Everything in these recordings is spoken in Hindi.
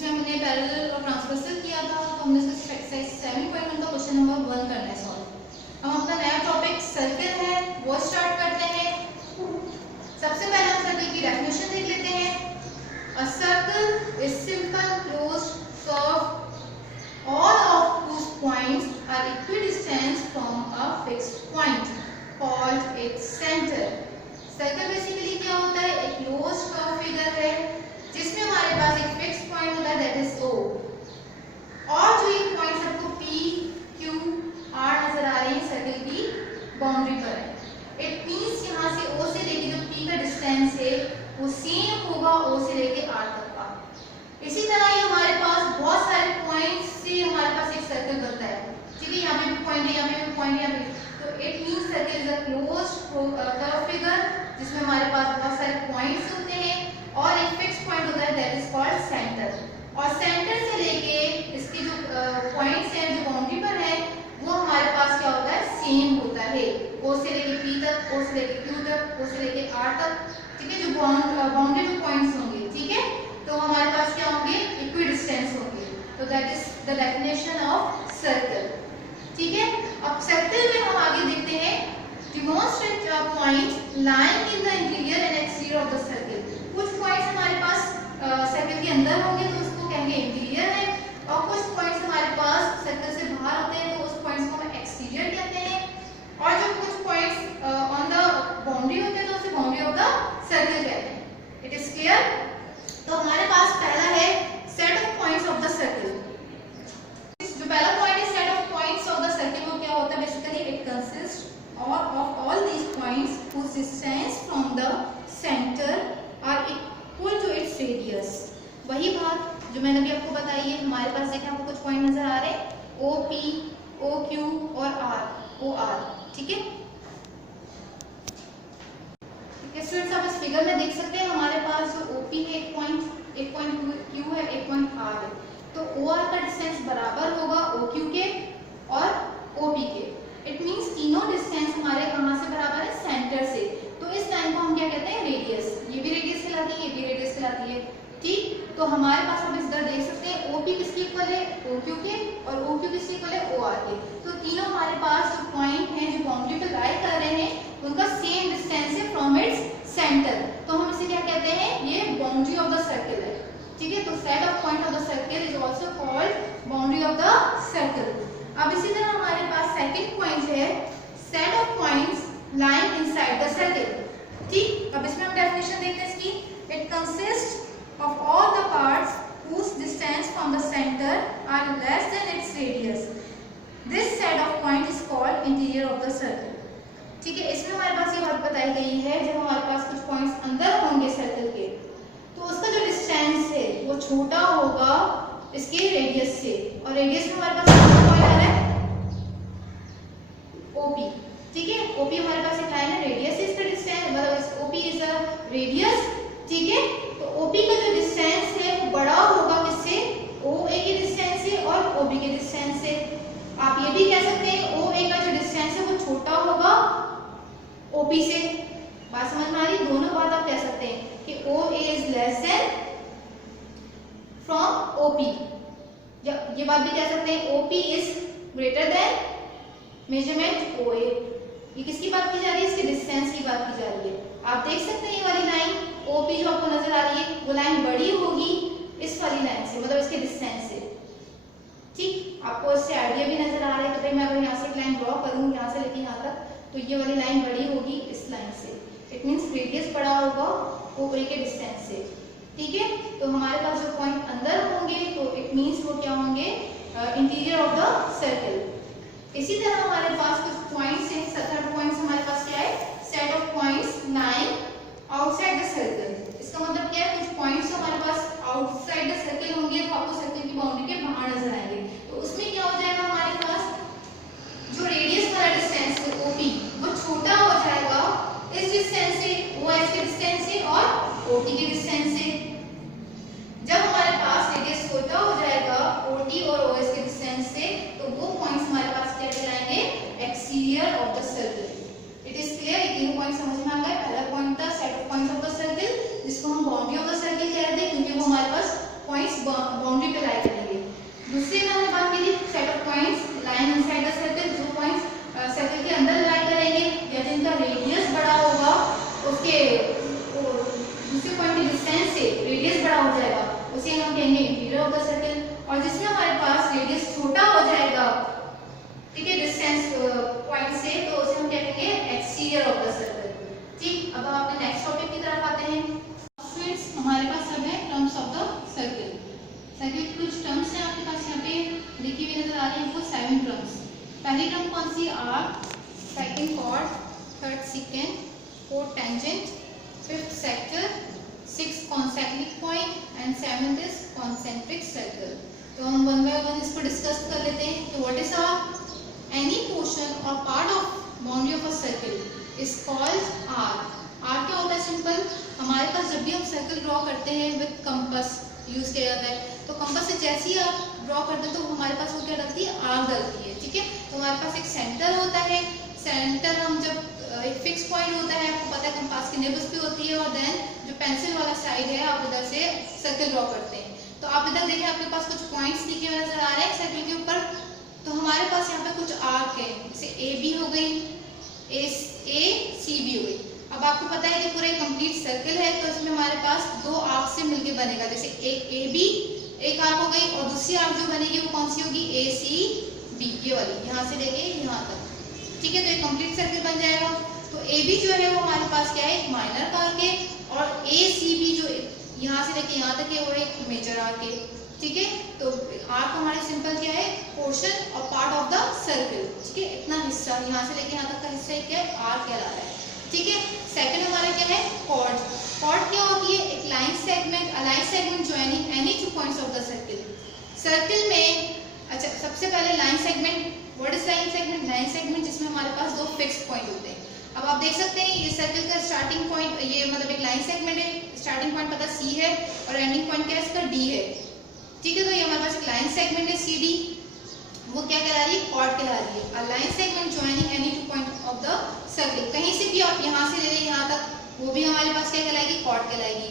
जिसमें हमने पैरेलल और ट्रांसवर्सल किया था। तो हमने इसका एक्सरसाइज 7.1 का क्वेश्चन नंबर 1 करना है सॉल्व। हम अपना नया टॉपिक सर्कल है वो स्टार्ट करते हैं। सबसे पहले हम सर्कल की डेफिनेशन देख लेते हैं। अ circle is simple closed curve all of whose points are equidistant from a fixed point called its center। Circle basically क्या होता है, एक क्लोज्ड कर्व फिगर है जिसमें हमारे पास एक फिक्स पॉइंट होता है दैट इज O, और जो ये पॉइंट्स आपको P, Q, R नजर आ रहे हैं सर्कल की बाउंड्री पर है। इट मींस यहाँ से O से लेके जो P का डिस्टेंस है वो सेम होगा O से लेके R तक का। इसी तरह ये हमारे पास बहुत सारे पॉइंट्स से हमारे पास एक सर्कल बनता है, ठीक है। यहाँ पे भी पॉइंट है, यहाँ पे भी पॉइंट है, यहाँ पे। तो it means circle is a closed curve figure जिसमें हमारे पास बहुत सारे पॉइंट्स होते हैं और एक फिक्स पॉइंट होता है दैट इज कॉल्ड सेंटर। और सेंटर से लेके इसके जो पॉइंट्स हैं जो बाउंड्री पर है वो हमारे पास क्या होता है, सेम होता है। O से लेके P तक, O से लेके Q तक, O से लेके R तक, ठीक है। जो बाउंड्री पे पॉइंट्स होंगे, ठीक है, तो हमारे पास क्या होंगे, इक्विडिस्टेंस होंगे। तो that is the definition of circle, ठीक है। अब सर्कल में हम आगे देखते हैं demonstrate a point lying in the interior and exterior of the circle. कुछ पॉइंट्स हमारे पास सर्कल के अंदर होंगे तो उसको कहेंगे इंटीरियर है, और कुछ पॉइंट्स हमारे पास सर्कल से बाहर होते हैं तो उस पॉइंट्स को हम एक्सटीरियर कहते हैं, और जो कुछ पॉइंट्स ऑन द बाउंड्री होते हैं तो उसे बाउंड्री ऑफ द सर्कल कहते हैं। It is clear. तो हमारे पास पहला है set of points of the circle. जो पहला पॉइंट है set of points of the circle, वो क्या होता है, basically it consist of all these points whose distance from the center are equal to its radius। वही बात जो मैंने अभी आपको बताई है। हमारे पास देखें आपको कुछ पॉइंट नजर आ रहे हैं O, P, O, Q और R, O, R, ठीक है। स्टूडेंट्स आप इस फिगर में देख सकते हैं हमारे पास जो OP है एक पॉइंट Q है, एक पॉइंट R है। तो OR का डिस्टेंस बराबर होगा OQ के और OP के। इट मींस तीनों डिस्टेंस हमारे कहां से बराबर है, सेंटर से। तो इस लाइन को हम क्या कहते हैं, रेडियस। ये भी रेडियस कहलाती है, ये भी रेडियस कहलाती है, ठीक। तो हमारे पास आप इधर देख सकते हैं OP किसके इक्वल है, OQ के, और OQ किसके इक्वल है, OR के। तो तीनों हमारे पास जो पॉइंट हैं जो बाउंड्री पर लाई कर रहे हैं उनका सेम डिस्टेंस है फ्रॉम इट्स सेंटर। तो हम इसे क्या कहते हैं, ये बाउंड्री ऑफ द सर्कल है, ठीक है। तो set of point of the circle is also called boundary of the circle. अब इसी तरह हमारे पास सेकंड पॉइंट है set of points lying inside the circle, ठीक। अब इसमें हम डेफिनेशन देखते हैं इसकी। It consist of all the parts whose distance from the center are less than its radius। this set of point is called interior of the circle, ठीक है। इसमें हमारे पास ये बात बताई गई है जब हमारे पास कुछ पॉइंट्स अंदर होंगे सर्कल के तो उसका जो डिस्टेंस है वो छोटा होगा इसके रेडियस से, और रेडियस में हमारे पास कौन सा पॉइंट आ रहा है, OP, ठीक है। OP हमारे पास एक लाइन है, रेडियस है इसका डिस्टेंस, मतलब OP इज अ रेडियस, ठीक है। तो OP का जो डिस्टेंस है वो बड़ा होगा किससे, OA के डिस्टेंस से और OB के डिस्टेंस से। आप ये भी कह सकते हैं OA का जो डिस्टेंस है वो छोटा होगा OP से। बात समझ में आ रही, दोनों बात आप कह सकते हैं कि OA is less than from OP। ये बात भी कह सकते हैं OP is greater than measurement OA। ये किसकी बात की जा रही है, इसके डिस्टेंस की बात की जा रही है। आप देख सकते हैं ये वाली लाइन OP जो आपको नजर आ रही है वो लाइन बड़ी होगी इस वाली लाइन से, मतलब इसके डिस्टेंस से, ठीक। आपको इससे आइडिया भी नजर आ रहा है कि भाई मैं अगर यहाँ से एक लाइन ड्रॉ करूँ यहाँ से लेके यहाँ तक तो ये वाली लाइन बड़ी होगी इस लाइन से। इट मींस रेडियस बड़ा होगा OA के डिस्टेंस से, ठीक है। तो हमारे पास जो पॉइंट अंदर होंगे तो इट मींस वो क्या होंगे, इंटीरियर ऑफ द सर्कल। इसी तरह हमारे पास कुछ पॉइंट्स हैं, थर्ड पॉइंट्स हमारे पास क्या है, set of points lying outside the circle. इसका मतलब क्या है, कुछ पॉइंट्स हमारे पास आउटसाइड द सर्कल होंगे तो आपको सर्कल की बाउंड्री के बाहर नजर आएंगे। तो उसमें क्या हो जाएगा, हमारे पास जो रेडियस वाला डिस्टेंस है OP वो छोटा हो जाएगा इस डिस्टेंस से, OS के डिस्टेंस से और OT के डिस्टेंस से। जब हमारे पास रेडियस छोटा हो जाएगा OT और OS के डिस्टेंस से तो वो पॉइंट्स हमारे पास क्या कहलाएंगे, exterior of the circle. It is clear, ये तीनों पॉइंट समझ में आ गए। पहला पॉइंट था set of points of the circle जिसको हम बाउंड्री ऑफ द सर्कल कह रहे थे क्योंकि वो हमारे पास पॉइंट्स बाउंड्री पे लाई करेंगे। दूसरी में हमने बात की थी set of points line inside the circle, जो पॉइंट्स सर्कल के अंदर लाई करेंगे या जिनका रेडियस बड़ा होगा, उसके दूसरे पॉइंट के डिस्टेंस से रेडियस बड़ा हो जाएगा, उसे हम कहेंगे इंटीरियर ऑफ द सर्कल। और जिसमें हमारे पास रेडियस छोटा हो जाएगा, ठीक है, डिस्टेंस पॉइंट से, तो उसे हम क्या कहेंगे एक्सटीरियर ऑफ द सर्कल। ठीक, अब हम अपने नेक्स्ट टॉपिक की तरफ आते हैं। फ्रेंड्स, हमारे पास सब है terms of the circle. Circle के कुछ टर्म्स हैं आपके पास यहाँ पे लिखी हुई नजर आ रही है आपको 7 टर्म्स। पहली टर्म कौन सी? Arc, second chord, third secant, fourth tangent, fifth sector, sixth concentric point and seventh is concentric circle. तो हम वन बाय वन इसको डिस्कस कर लेते हैं। तो व्हाट इज एनी पोर्शन और part of boundary of a circle is called arc. Arc क्या होता है? सिंपल, हमारे पास जब भी हम सर्कल ड्रॉ करते हैं विद कंपास यूज किया जाता है, तो कंपास से जैसे ही आप ड्रॉ करते हैं तो हमारे पास वो क्या डलती है? आर्क डलती है। ठीक है, तो हमारे पास एक सेंटर होता है। सेंटर हम जब एक फिक्स पॉइंट होता है, आपको पता है कंपास की निब उस पे होती है, और देन जो पेंसिल वाला साइड है आप उधर से सर्कल ड्रॉ करते हैं। तो आप इधर देखें, आपके पास कुछ पॉइंट्स लिखे हुए नजर आ रहे हैं सर्कल के ऊपर। तो हमारे पास यहाँ पे कुछ आर्क है, जैसे ए बी हो गई, ए सी बी हो गई। अब आपको पता है कि पूरा एक कंप्लीट सर्कल है, तो इसमें हमारे पास दो आर्क से मिलके बनेगा। जैसे एक ए बी एक आर्क हो गई, और दूसरी आर्क जो बनेगी वो कौन सी होगी? ए सी बी, ये वाली, यहाँ से लेके यहाँ तक। ठीक है, तो एक कंप्लीट सर्कल बन जाएगा। तो ए बी जो है वो हमारे पास क्या है? एक माइनर आर्क है, और ए सी बी जो यहाँ से लेके यहाँ तक है वो एक मेजर आर्क है। ठीक है, तो आर्क हमारे सिंपल क्या है? पोर्शन और पार्ट ऑफ द सर्कल। ठीक है, इतना हिस्सा यहाँ से लेके यहाँ तक का हिस्सा क्या है? आर्क कहलाता है। ठीक है, सेकंड हमारा क्या है? कॉर्ड। कॉर्ड क्या होती है? एक line segment, a line segment joining any two points of the circle. Circle में, अच्छा सबसे पहले line segment. What is line segment? Line segment जिसमें हमारे पास दो फिक्स पॉइंट होते हैं। अब आप देख सकते हैं ये सर्कल का स्टार्टिंग पॉइंट, ये मतलब एक लाइन सेगमेंट है, स्टार्टिंग पॉइंट पता सी है और एंडिंग पॉइंट क्या है इसका? डी है। ठीक है, तो ये हमारे पास एक लाइन सेगमेंट है सी डी, वो क्या कहला रही है? कॉर्ड कहला रही है। A line segment joining any two point of the circle. कहीं से भी आप यहाँ से ले लें यहाँ तक, वो भी हमारे पास क्या कहलाएगी? कॉर्ड कहलाएगी।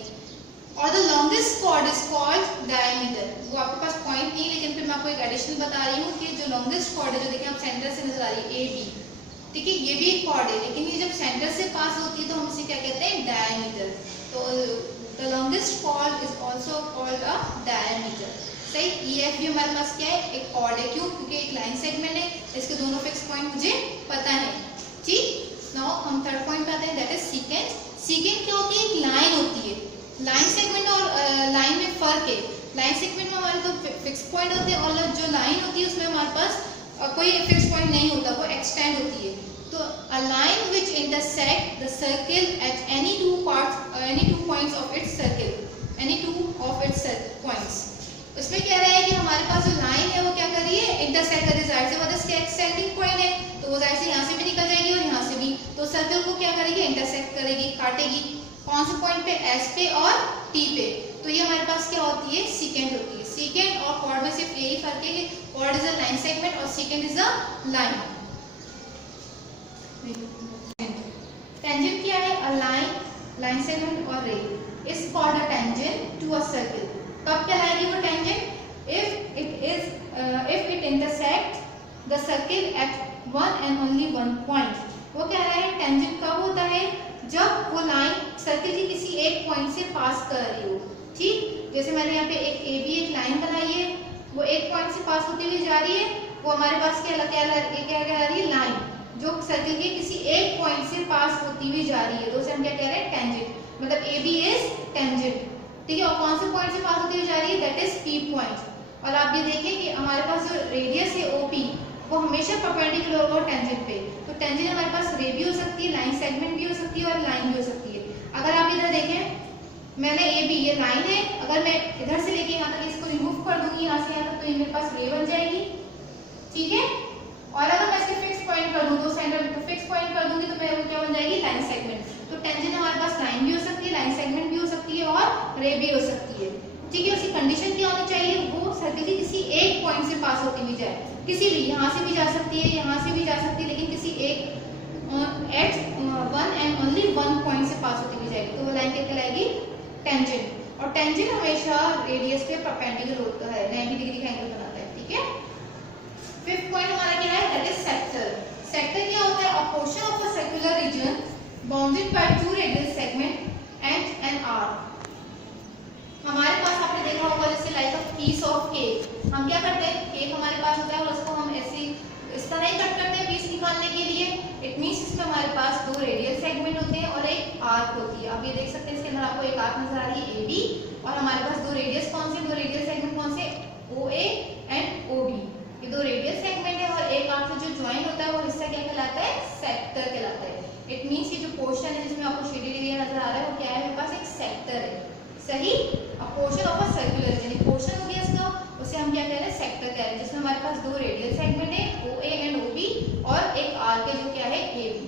और the longest chord is called diameter. वो आपके पास पॉइंट नहीं, लेकिन फिर मैं आपको एक एडिशनल बता रही हूँ कि जो लॉन्गेस्ट कॉर्ड है, जो देखिए आप सेंटर से नजर आ रही है ए बी, ठीक है, ये भी एक कॉर्ड है, लेकिन ये जब सेंटर से पास होती है तो हम इसे क्या कहते हैं? डायमीटर। तो the longest chord is also called a diameter. सही, ई एफ भी हमारे पास क्या है? एक कॉर्ड है। क्यों? क्योंकि एक लाइन सेगमेंट है, इसके दोनों फिक्स पॉइंट मुझे पता है। ठीक, नाउ हम थर्ड पॉइंट पे आते हैं, दैट इज सीकेंट। सीकेंट क्या होती है? एक लाइन होती है। लाइन सेगमेंट और लाइन में फर्क है। लाइन सेगमेंट में हमारे तो फिक्स पॉइंट होते हैं, और जो लाइन होती है उसमें हमारे पास कोई फिक्स पॉइंट नहीं होता, वो एक्सटेंड होती है। तो a line which intersect the circle at any two points of its circle, any two of its points. इसमें कह रहा है कि हमारे पास जो लाइन है वो क्या कर रही है? इंटरसेक्ट कर रही है। जाहिर सी बात है इसके एक्सटेंडिंग पॉइंट है, तो वो जाहिर से यहाँ से भी निकल जाएगी और यहाँ से भी, तो सर्कल को क्या करेगी? इंटरसेक्ट करेगी, काटेगी। कौन से पॉइंट पे? एस पे और टी पे। तो ये हमारे पास क्या होती है? सीकेंट होती है। सीकेंट और कॉर्ड में सिर्फ यही फर्क है कि chord is a line segment और secant is a line. Tangent क्या है? अ लाइन सेगमेंट और ray is called a tangent to a circle. कब कहलाएगी वो tangent? if it intersect the circle at one and only one point। वो कह रहा है टेंजेंट कब होता है? जब वो लाइन सर्कल के किसी एक पॉइंट से पास कर रही हो। ठीक, जैसे मैंने यहाँ पे एक ए बी एक लाइन बनाई है, वो एक पॉइंट से पास होती हुई जा रही है, वो हमारे पास क्या कह रही है? लाइन, जो सर्कल के किसी एक पॉइंट से पास होती हुई जा रही है, तो उसे हम क्या कह रहे हैं? टेंजेंट। मतलब ए बी इज टेंजेंट। ठीक है, और कौन से पॉइंट से पास होती हुई जा रही है? That is P point. और आप ये देखें कि हमारे पास जो रेडियस है ओपी, वो हमेशा परपेंडिकुलर होगा टेंजेंट पे। तो टेंजेंट हमारे पास रे भी हो सकती है, लाइन सेगमेंट भी हो सकती है और लाइन भी हो सकती है। अगर आप इधर देखें, मैंने ए बी, ये लाइन है, अगर मैं इधर से लेके यहाँ तक इसको रिमूव कर दूंगी यहाँ से यहाँ तक, तो ये मेरे पास रे बन जाएगी। ठीक है, और अगर मैं इसके फिक्स पॉइंट कर दूँ, तो सेंटर को फिक्स पॉइंट कर दूंगी, तो मेरे क्या बन जाएगी? Line segment. तो टेंजेंट हमारे पास लाइन भी हो सकती है, लाइन सेगमेंट भी हो सकती है और रे भी हो सकती है। ठीक है, उसकी कंडीशन क्या होनी चाहिए? वो सर्कल के किसी एक पॉइंट से पास होती हुई जाए, किसी भी, यहाँ से भी जा सकती है, यहाँ से भी जा सकती है, लेकिन किसी एक at one and only one point से पास होती हुई जाएगी, तो वो लाइन क्या कहलाएगी? टेंजेंट। और टेंजेंट हमेशा रेडियस के परपेंडिकुलर होता है, 90 डिग्री का एंगल बनाता है, ठीक है। फिफ्थ पॉइंट हमारा क्या है, दैट इज सेक्टर। सेक्टर क्या होता है, a portion of a circular region bounded by two radial segment and an arc. हमारे पास आपने देखा होगा जैसे like a piece of cake, हम क्या करते हैं, केक हमारे पास होता है और उसको हम ऐसे इस तरह ही कट करते हैं पीस निकालने के लिए। इट मींस इसमें हमारे पास दो रेडियल सेगमेंट होते हैं और एक आर्क होती है। आप ये देख सकते हैं इसके अंदर आपको एक आर्क नजर आ रही है AB, और हमारे पास दो रेडियस कौन से, दो रेडियल सेगमेंट कौन से, OA एंड OB। ये दो रेडियल सेगमेंट है और एक आर्क से जो ज्वाइन होता है वो हिस्सा क्या कहलाता है, सेक्टर कहलाता है। इट मींस ये जो पोर्शन है जिसमें आपको शेडेड एरिया नजर आ रहा है वो क्या है, मेरे पास एक सेक्टर है, सही। अ portion of a circular reason, portion हो गया इसका, उसे हम क्या कह रहे हैं, सेक्टर कह रहे हैं, जिसमें हमारे पास दो रेडियल सेगमेंट है OA एंड OB और एक आर्क है जो क्या है AB,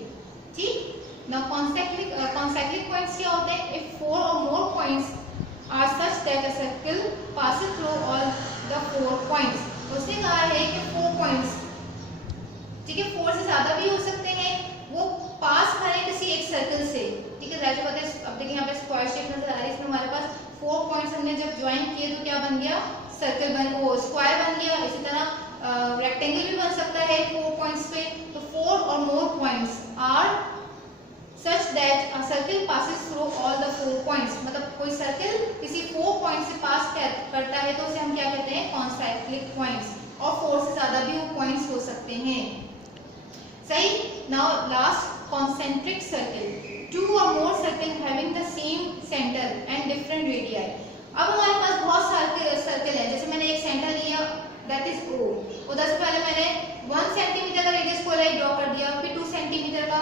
ठीक। नाउ कॉन्सेंट्रिक पॉइंट्स क्या होते हैं, इफ 4 और more points are such that a circle passes through all the 4 points. उसने कहा है कि 4 पॉइंट्स, ठीक है, 4 से ज्यादा भी हो सकते हैं, वो पास करें किसी एक सर्कल से, ठीक है। जैसे कहते हैं, अब देखिए यहाँ पे स्क्वायर शेप नजर आ रही है, इसमें हमारे पास 4 पॉइंट्स हमने जब ज्वाइन किए तो क्या बन गया, सर्कल बन, वो स्क्वायर बन गया। इसी तरह रेक्टेंगल भी बन सकता है 4 पॉइंट्स पे। तो 4 और more points are such that a circle passes through all the 4 points, मतलब कोई सर्कल किसी 4 पॉइंट से पास करता है तो उसे हम क्या कहते हैं, कॉन्सेंट्रिक पॉइंट्स, और 4 से ज्यादा भी वो पॉइंट्स हो सकते हैं, सही। नाउ लास्ट, कॉन्सेंट्रिक सर्कल, 2 और more circle having the same centre and different radii. अब हमारे पास बहुत सारे सर्कल है, जैसे मैंने एक सेंटर लिया दैट इज O, उधर से पहले मैंने 1 सेंटीमीटर का रेडियस खोला, ड्रॉ कर दिया, फिर 2 सेंटीमीटर का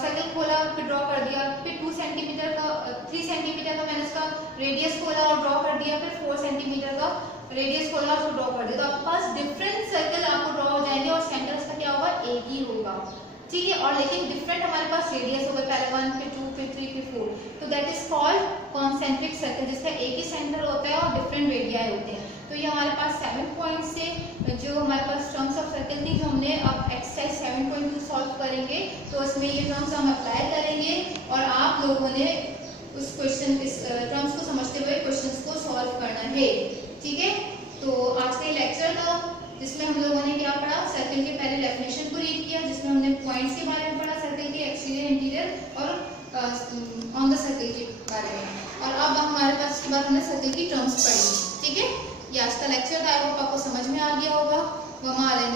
सर्कल खोला, फिर ड्रॉ कर दिया, फिर 2 सेंटीमीटर का 3 सेंटीमीटर का मैंने उसका रेडियस खोला और ड्रॉ कर दिया, फिर 4 सेंटीमीटर का रेडियस खोला और ड्रॉ कर दिया। तो आपके पास डिफरेंट सर्कल आपको ड्रॉ हो जाएंगे और सेंटर उसका क्या होगा, एक ही होगा, ठीक है। और लेकिन डिफरेंट हमारे पास रेडियस हो गए, पहले 1 फिर 2 फिर 3 फिर 4, तो that is called concentric circle, जिसका एक ही सेंटर होता है और डिफरेंट रेडियाई होते हैं। तो ये हमारे पास 7 पॉइंट से जो हमारे पास टर्म्स ऑफ सर्कल थी, जो हमने अब एक्सरसाइज 7.2 सॉल्व करेंगे तो उसमें ये टर्म्स हम अप्लाई करेंगे और आप लोगों ने उस क्वेश्चन, इस टर्म्स को समझते हुए क्वेश्चंस को सॉल्व करना है, ठीक है। तो आज का लेक्चर था जिसमें हम लोगों ने क्या पढ़ा, सर्कल के पहले डेफिनेशन को रीड किया, जिसमें हमने पॉइंट्स के बारे में पढ़ा, सर्कल के एक्सटीरियर इंटीरियर और ऑन द सर्कल के बारे में, और अब हमारे पास इसके बाद हमने सर्कल की टर्म्स पढ़ी, ठीक है। ये आज का लेक्चर था, आई होप आपको समझ में आ गया होगा। वो हमारे